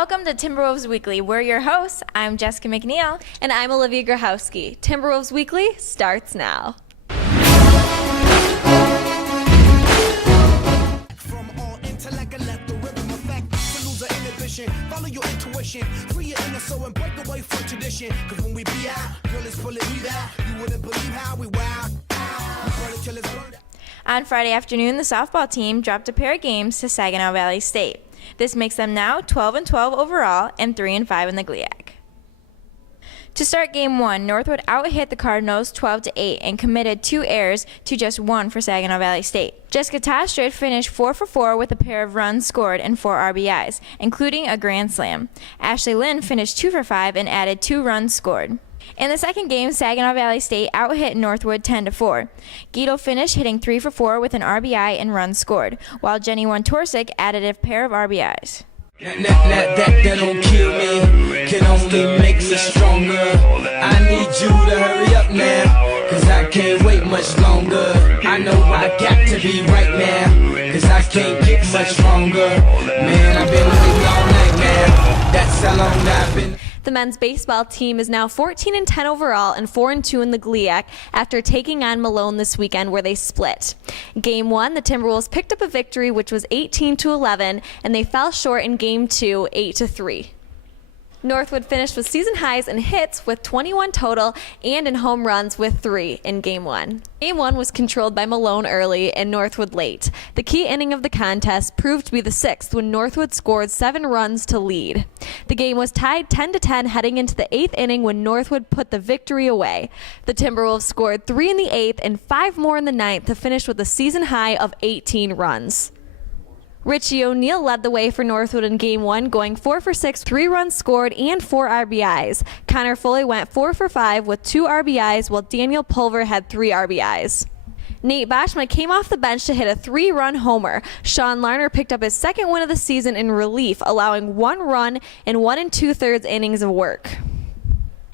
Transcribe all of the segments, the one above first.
Welcome to Timberwolves Weekly. We're your hosts. I'm Jessica McNeil. And I'm Olivia Grahowski. Timberwolves Weekly starts now. From all intellect and let the rhythm affect to lose our inhibition. Follow your intuition, free your inner soul and break away from tradition. Cause when we be out, girl, it's pulling me out. You wouldn't believe how we wild. We burn it till it's burned out. On Friday afternoon, the softball team dropped a pair of games to Saginaw Valley State. This makes them now 12-12 overall and 3-5 in the GLIAC. To start Game 1, Northwood out-hit the Cardinals 12-8 and committed 2 errors to just 1 for Saginaw Valley State. Jessica Tostred finished 4 for 4 with a pair of runs scored and 4 RBIs, including a grand slam. Ashley Lynn finished 2 for 5 and added 2 runs scored. In the second game, Saginaw Valley State out-hit Northwood 10-4. Guido finished hitting 3 for 4 with an RBI and runs scored, while Jenny Wantorsic added a pair of RBIs. That don't kill me, can only make me stronger. I need you to hurry up now, cause I can't wait much longer. I know I got to be right now, cause I can't get much stronger. Man, I've been waiting all night now, that's how long I've been. The men's baseball team is now 14-10 overall and 4-2 in the GLIAC after taking on Malone this weekend where they split. Game 1, the Timberwolves picked up a victory which was 18-11, and they fell short in Game 2, 8-3. Northwood finished with season highs in hits with 21 total and in home runs with 3 in Game 1. Game 1 was controlled by Malone early and Northwood late. The key inning of the contest proved to be the 6th when Northwood scored 7 runs to lead. The game was tied 10-10 heading into the 8th inning when Northwood put the victory away. The Timberwolves scored 3 in the 8th and 5 more in the 9th to finish with a season high of 18 runs. Richie O'Neill led the way for Northwood in Game 1, going 4 for 6, 3 runs scored, and 4 RBIs. Connor Foley went 4 for 5 with 2 RBIs, while Daniel Pulver had 3 RBIs. Nate Boschma came off the bench to hit a 3-run homer. Sean Larner picked up his second win of the season in relief, allowing 1 run in 1 2/3 innings of work.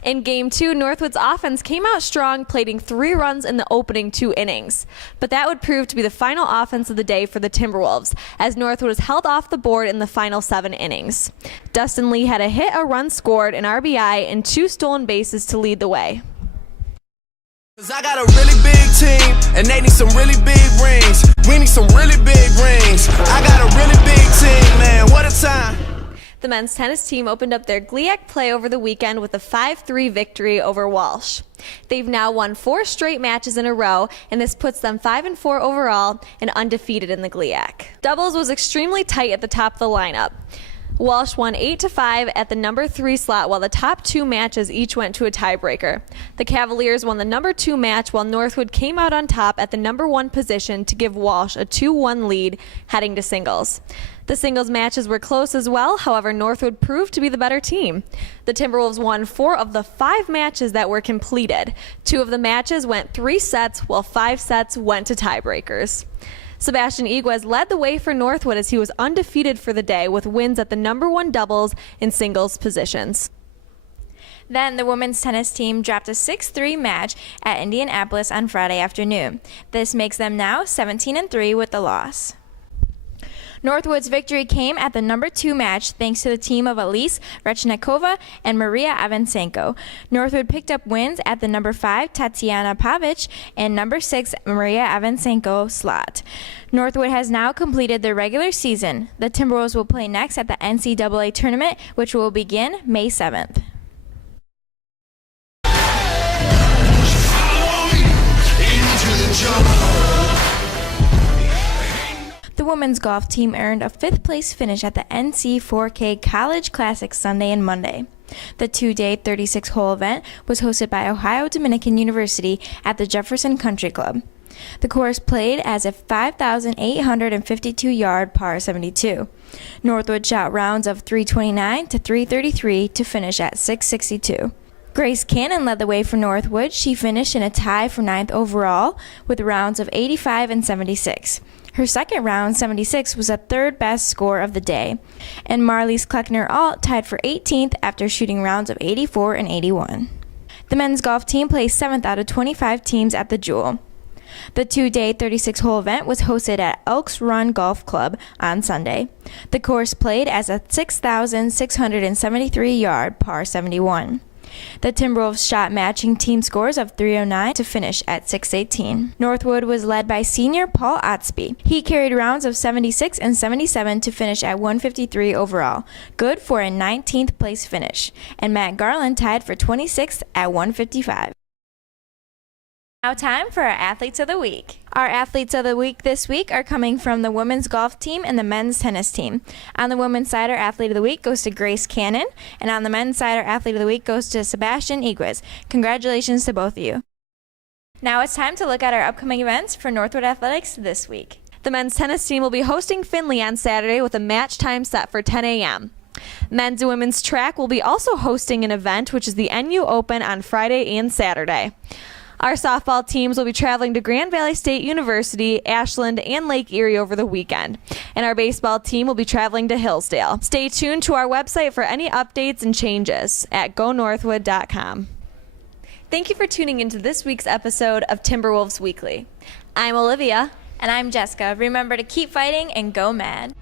In Game 2, Northwood's offense came out strong, plating 3 runs in the opening 2 innings. But that would prove to be the final offense of the day for the Timberwolves, as Northwood was held off the board in the final 7 innings. Dustin Lee had a hit, a run scored, an RBI, and 2 stolen bases to lead the way. Cause I got a really big team, and they need some really big rings. We need some really big rings. I got a really big team, man, what a time. The men's tennis team opened up their GLIAC play over the weekend with a 5-3 victory over Walsh. They've now won 4 straight matches in a row, and this puts them 5-4 overall and undefeated in the GLIAC. Doubles was extremely tight at the top of the lineup. Walsh won 8-5 at the number 3 slot, while the top 2 matches each went to a tiebreaker. The Cavaliers won the number 2 match, while Northwood came out on top at the number 1 position to give Walsh a 2-1 lead heading to singles. The singles matches were close as well, however Northwood proved to be the better team. The Timberwolves won 4 of the 5 matches that were completed. 2 of the matches went 3 sets, while 5 sets went to tiebreakers. Sebastian Iguez led the way for Northwood as he was undefeated for the day with wins at the number 1 doubles and singles positions. Then the women's tennis team dropped a 6-3 match at Indianapolis on Friday afternoon. This makes them now 17-3 with the loss. Northwood's victory came at the number 2 match thanks to the team of Elise Rechnikova and Maria Avansenko. Northwood picked up wins at the number 5 Tatiana Pavic and number 6 Maria Avansenko slot. Northwood has now completed their regular season. The Timberwolves will play next at the NCAA tournament, which will begin May 7th. The women's golf team earned a 5th place finish at the NC4K College Classic Sunday and Monday. The 2-day 36-hole event was hosted by Ohio Dominican University at the Jefferson Country Club. The course played as a 5,852-yard par 72. Northwood shot rounds of 329 to 333 to finish at 662. Grace Cannon led the way for Northwood. She finished in a tie for 9th overall with rounds of 85 and 76. Her second round, 76, was a 3rd best score of the day. And Marlies Kleckner-Alt tied for 18th after shooting rounds of 84 and 81. The men's golf team placed 7th out of 25 teams at the Jewel. The 2-day 36-hole event was hosted at Elks Run Golf Club on Sunday. The course played as a 6,673-yard par 71. The Timberwolves shot matching team scores of 309 to finish at 618. Northwood was led by senior Paul Otsby. He carried rounds of 76 and 77 to finish at 153 overall, good for a 19th place finish, and Matt Garland tied for 26th at 155. Now time for our Athletes of the Week. Our Athletes of the Week this week are coming from the women's golf team and the men's tennis team. On the women's side, our Athlete of the Week goes to Grace Cannon, and on the men's side, our Athlete of the Week goes to Sebastian Iguez. Congratulations to both of you. Now it's time to look at our upcoming events for Northwood Athletics this week. The men's tennis team will be hosting Findlay on Saturday with a match time set for 10 a.m. Men's and women's track will be also hosting an event, which is the NU Open on Friday and Saturday. Our softball teams will be traveling to Grand Valley State University, Ashland, and Lake Erie over the weekend. And our baseball team will be traveling to Hillsdale. Stay tuned to our website for any updates and changes at gonorthwood.com. Thank you for tuning into this week's episode of Timberwolves Weekly. I'm Olivia. And I'm Jessica. Remember to keep fighting and go mad.